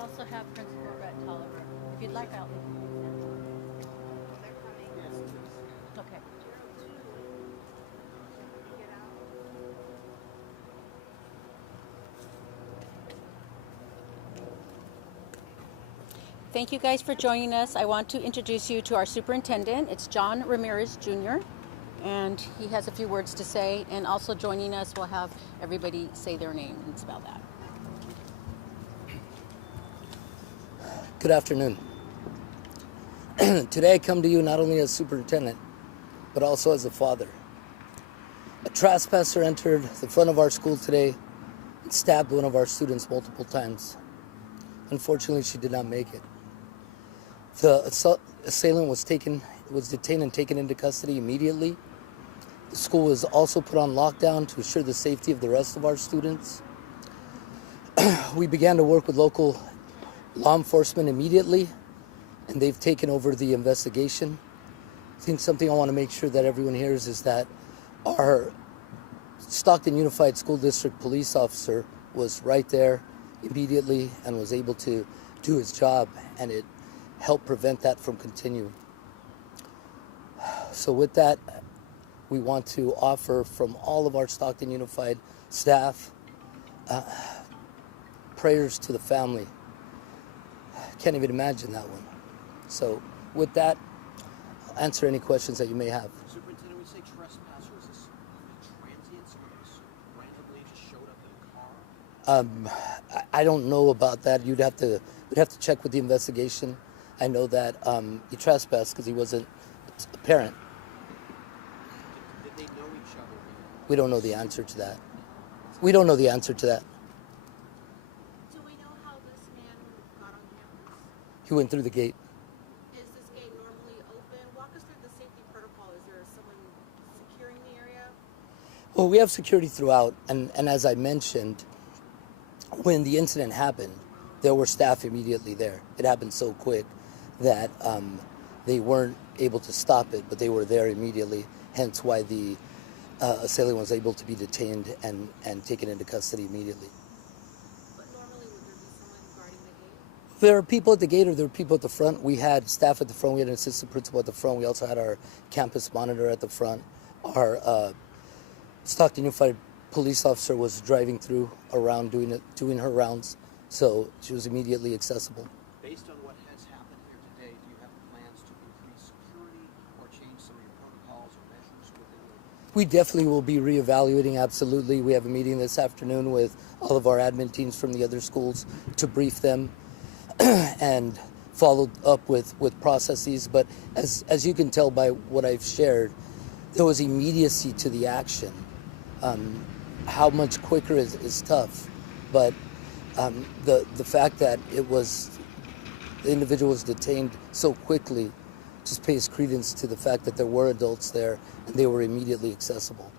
also have Principal Brett Tolliver. If you'd like, I'll introduce them. Okay. Thank you guys for joining us. I want to introduce you to our superintendent. It's John Ramirez Jr., and he has a few words to say. And also joining us, we'll have everybody say their name and spell that. Good afternoon. Today I come to you not only as superintendent, but also as a father. A trespasser entered the front of our school today and stabbed one of our students multiple times. Unfortunately, she did not make it. The assailant was detained and taken into custody immediately. The school was also put on lockdown to assure the safety of the rest of our students. We began to work with local law enforcement immediately, and they've taken over the investigation. I think something I want to make sure that everyone hears is that our Stockton Unified School District police officer was right there immediately and was able to do his job, and it helped prevent that from continuing. So with that, we want to offer from all of our Stockton Unified staff prayers to the family. Can't even imagine that one. So with that, I'll answer any questions that you may have. Superintendent, when you say trespassers, is this transient, someone who's randomly just showed up in a car? I don't know about that. We'd have to check with the investigation. I know that he trespassed because he wasn't a parent. Did they know each other? We don't know the answer to that. We don't know the answer to that. Do we know how this man got on campus? He went through the gate. Is this gate normally open? Walk us through the safety protocol. Is there someone securing the area? Well, we have security throughout, and as I mentioned, when the incident happened, there were staff immediately there. It happened so quick that they weren't able to stop it, but they were there immediately, hence why the assailant was able to be detained and taken into custody immediately. But normally would there be someone guarding the gate? There are people at the gate or there are people at the front. We had staff at the front. We had an assistant principal at the front. We also had our campus monitor at the front. Our Stockton Unified police officer was driving through around doing her rounds, so she was immediately accessible. Based on what has happened here today, do you have plans to increase security or change some of your protocols or measures within the... We definitely will be reevaluating, absolutely. We have a meeting this afternoon with all of our admin teams from the other schools to brief them and follow up with processes. But as you can tell by what I've shared, there was immediacy to the action. How much quicker is tough, but the fact that the individual was detained so quickly just pays credence to the fact that there were adults there and they were immediately accessible.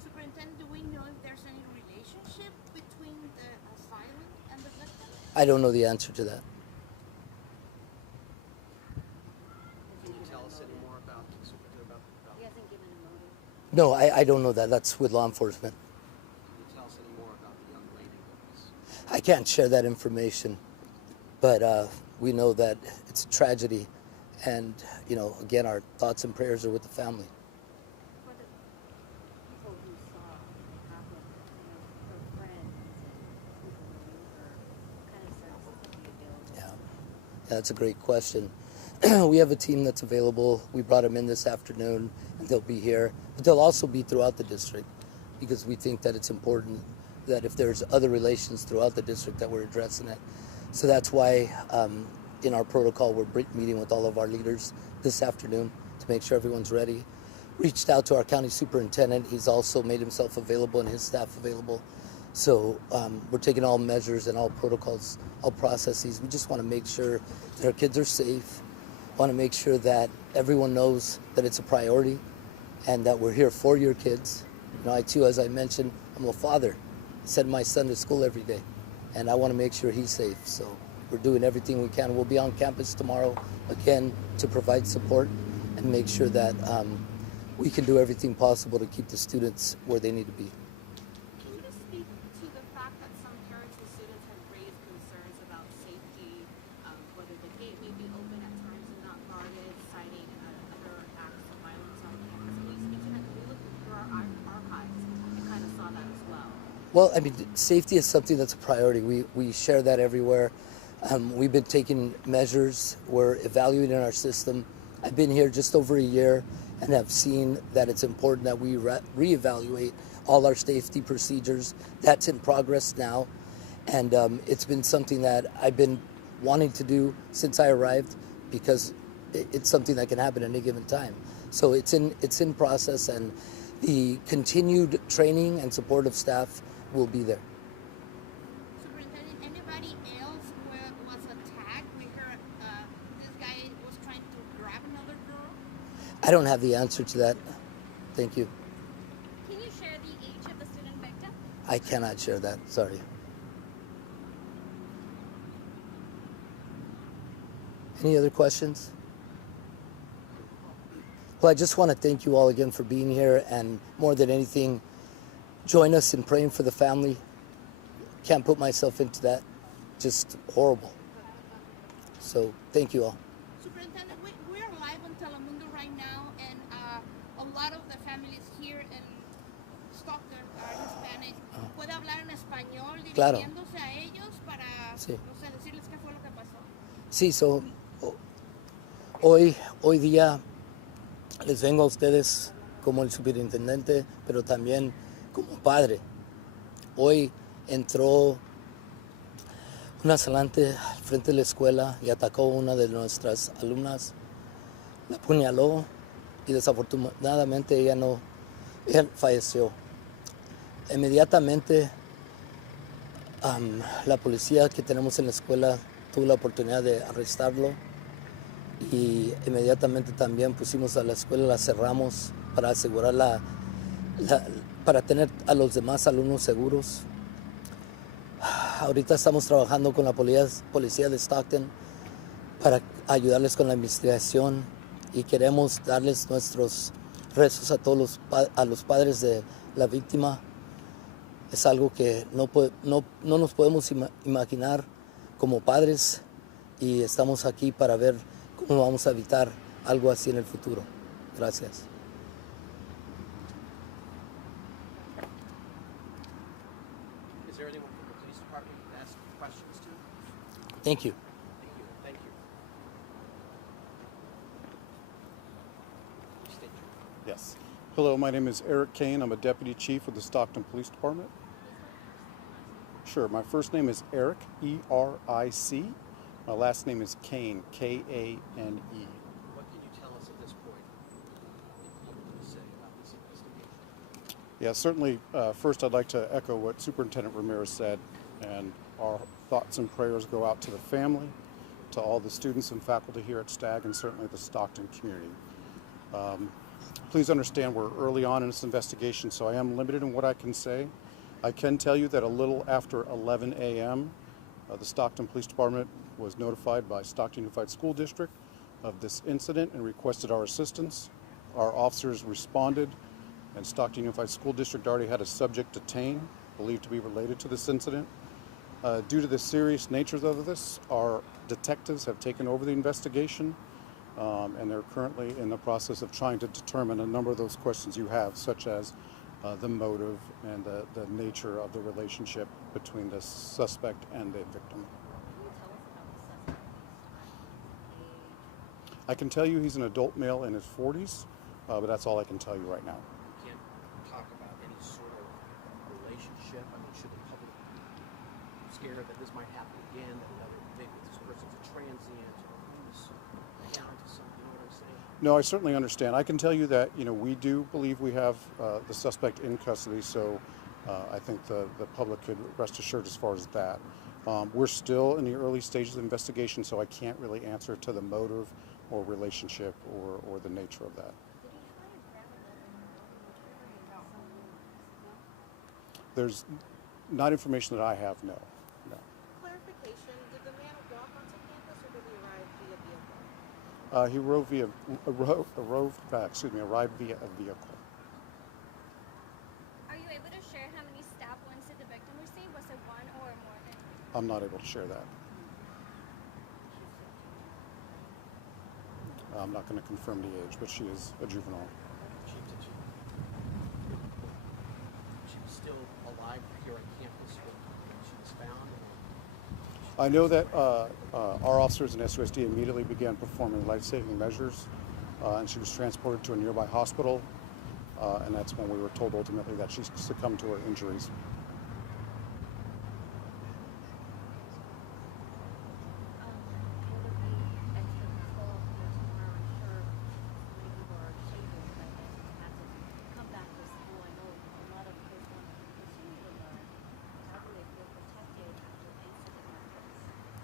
Superintendent, do we know if there's any relationship between the assailant and the victim? I don't know the answer to that. Can you tell us any more about He hasn't given a motive. No, I don't know that. That's with law enforcement. Can you tell us any more about the young lady that was... I can't share that information, but we know that it's a tragedy, and again, our thoughts and prayers are with the family. For the people who saw it happen, her friends and people who knew her, what kind of services would be available? Yeah, that's a great question. We have a team that's available. We brought them in this afternoon, and they'll be here. But they'll also be throughout the district, because we think that it's important that if there's other relations throughout the district that we're addressing it. So that's why in our protocol, we're meeting with all of our leaders this afternoon to make sure everyone's ready. Reached out to our county superintendent. He's also made himself available and his staff available. So we're taking all measures and all protocols, all processes. We just want to make sure that our kids are safe. Want to make sure that everyone knows that it's a priority and that we're here for your kids. I too, as I mentioned, I'm a father. I send my son to school every day, and I want to make sure he's safe. So we're doing everything we can. We'll be on campus tomorrow again to provide support and make sure that we can do everything possible to keep the students where they need to be. Can you just speak to the fact that some parents and students have raised concerns about Well, I mean, safety is something that's a priority. We share that everywhere. We've been taking measures. We're evaluating our system. I've been here just over a year and have seen that it's important that we reevaluate all our safety procedures. That's in progress now. And it's been something that I've been wanting to do since I arrived because it's something that can happen at any given time. So it's in process, and the continued training and support of staff will be there. Superintendent, anybody else was attacked? We heard this guy was trying to grab another girl. I don't have the answer to that. Thank you. Can you share the age of the student victim? I cannot share that. Sorry. Any other questions? Well, I just want to thank you all again for being here, and more than anything, join us in praying for the family. Can't put myself into that. Just horrible. So thank you all. Superintendent, we're live on Telemundo right now, and a lot of the families here in Stockton are Hispanic. ¿Puede hablar en español Claro. dirigiéndose a ellos para, Sí. no sé, decirles qué fue lo que pasó? Sí, hoy día les vengo a ustedes como el superintendente, pero también como padre. Hoy entró un asalante al frente de la escuela y atacó a una de nuestras alumnas, la apuñaló y desafortunadamente ella falleció. Inmediatamente la policía que tenemos en la escuela tuvo la oportunidad de arrestarlo y inmediatamente también pusimos a la escuela, la cerramos para asegurar para tener a los demás alumnos seguros. Ahorita estamos trabajando con la policía de Stockton para ayudarles con la investigación y queremos darles nuestros rezos a todos los padres de la víctima. Es algo que no nos podemos imaginar como padres, y estamos aquí para ver cómo vamos a evitar algo así en el futuro. Gracias. Is there anyone from the police department you can ask questions to? Thank you. Thank you. Thank you. State your name. Yes. Hello, my name is Eric Kane. I'm a deputy chief with the Stockton Police Department. Sure. My first name is Eric, E-R-I-C. My last name is Kane, K-A-N-E. What can you tell us at this point publicly say about this investigation? Yeah, certainly. First, I'd like to echo what Superintendent Ramirez said, and our thoughts and prayers go out to the family, to all the students and faculty here at Stagg, and certainly the Stockton community. Please understand we're early on in this investigation, so I am limited in what I can say. I can tell you that a little after 11 a.m., the Stockton Police Department was notified by Stockton Unified School District of this incident and requested our assistance. Our officers responded, and Stockton Unified School District already had a subject detained, believed to be related to this incident. Due to the serious nature of this, our detectives have taken over the investigation, and they're currently in the process of trying to determine a number of those questions you have, such as the motive and the nature of the relationship between the suspect and the victim. I can tell you he's an adult male in his 40s, but that's all I can tell you right now. You can't talk about any sort of relationship. I mean, should the public be scared that this might happen again, that another victim, this person's a transient, or who's down to something, you know what I'm saying? No, I certainly understand. I can tell you that, we do believe we have the suspect in custody, so I think the public could rest assured as far as that. We're still in the early stages of investigation, so I can't really answer to the motive or relationship or the nature of that. There's not information that I have, no. Clarification, did the man walk onto campus or did he arrive via vehicle? He arrived via a vehicle. Are you able to share how many stab wounds did the victim receive? Was it one or more than? I'm not able to share that. I'm not going to confirm the age, but she is a juvenile. She's still alive here at I know that our officers in SUSD immediately began performing life-saving measures, and she was transported to a nearby hospital, and that's when we were told ultimately that she succumbed to her injuries.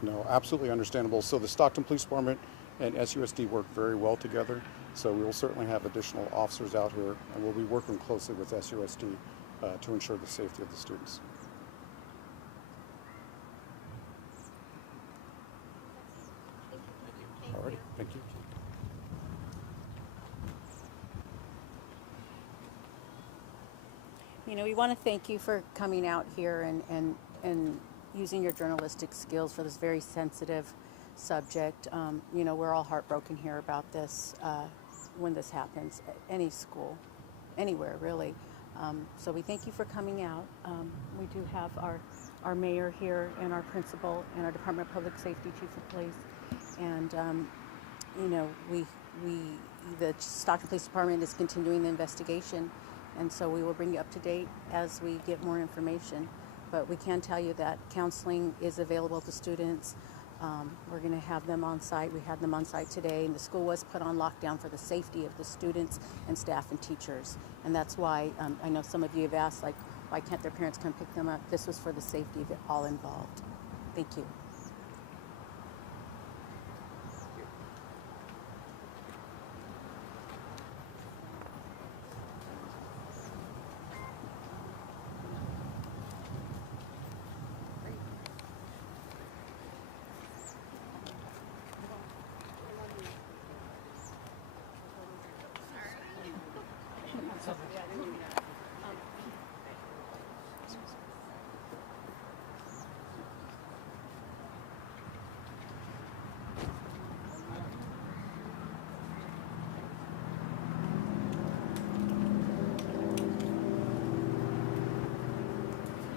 No, absolutely understandable. So the Stockton Police Department and SUSD work very well together. So we will certainly have additional officers out here, and we'll be working closely with SUSD to ensure the safety of the students. All righty, thank you. You know, we want to thank you for coming out here and using your journalistic skills for this very sensitive subject. You know, we're all heartbroken here about this when this happens at any school, anywhere really. So we thank you for coming out. We do have our mayor here and our principal and our Department of Public Safety Chief of Police. And, you know, the Stockton Police Department is continuing the investigation. And so we will bring you up to date as we get more information. But we can tell you that counseling is available to students. We're going to have them on site. We had them on site today, and the school was put on lockdown for the safety of the students and staff and teachers. And that's why I know some of you have asked, like, why can't their parents come pick them up? This was for the safety of all involved. Thank you.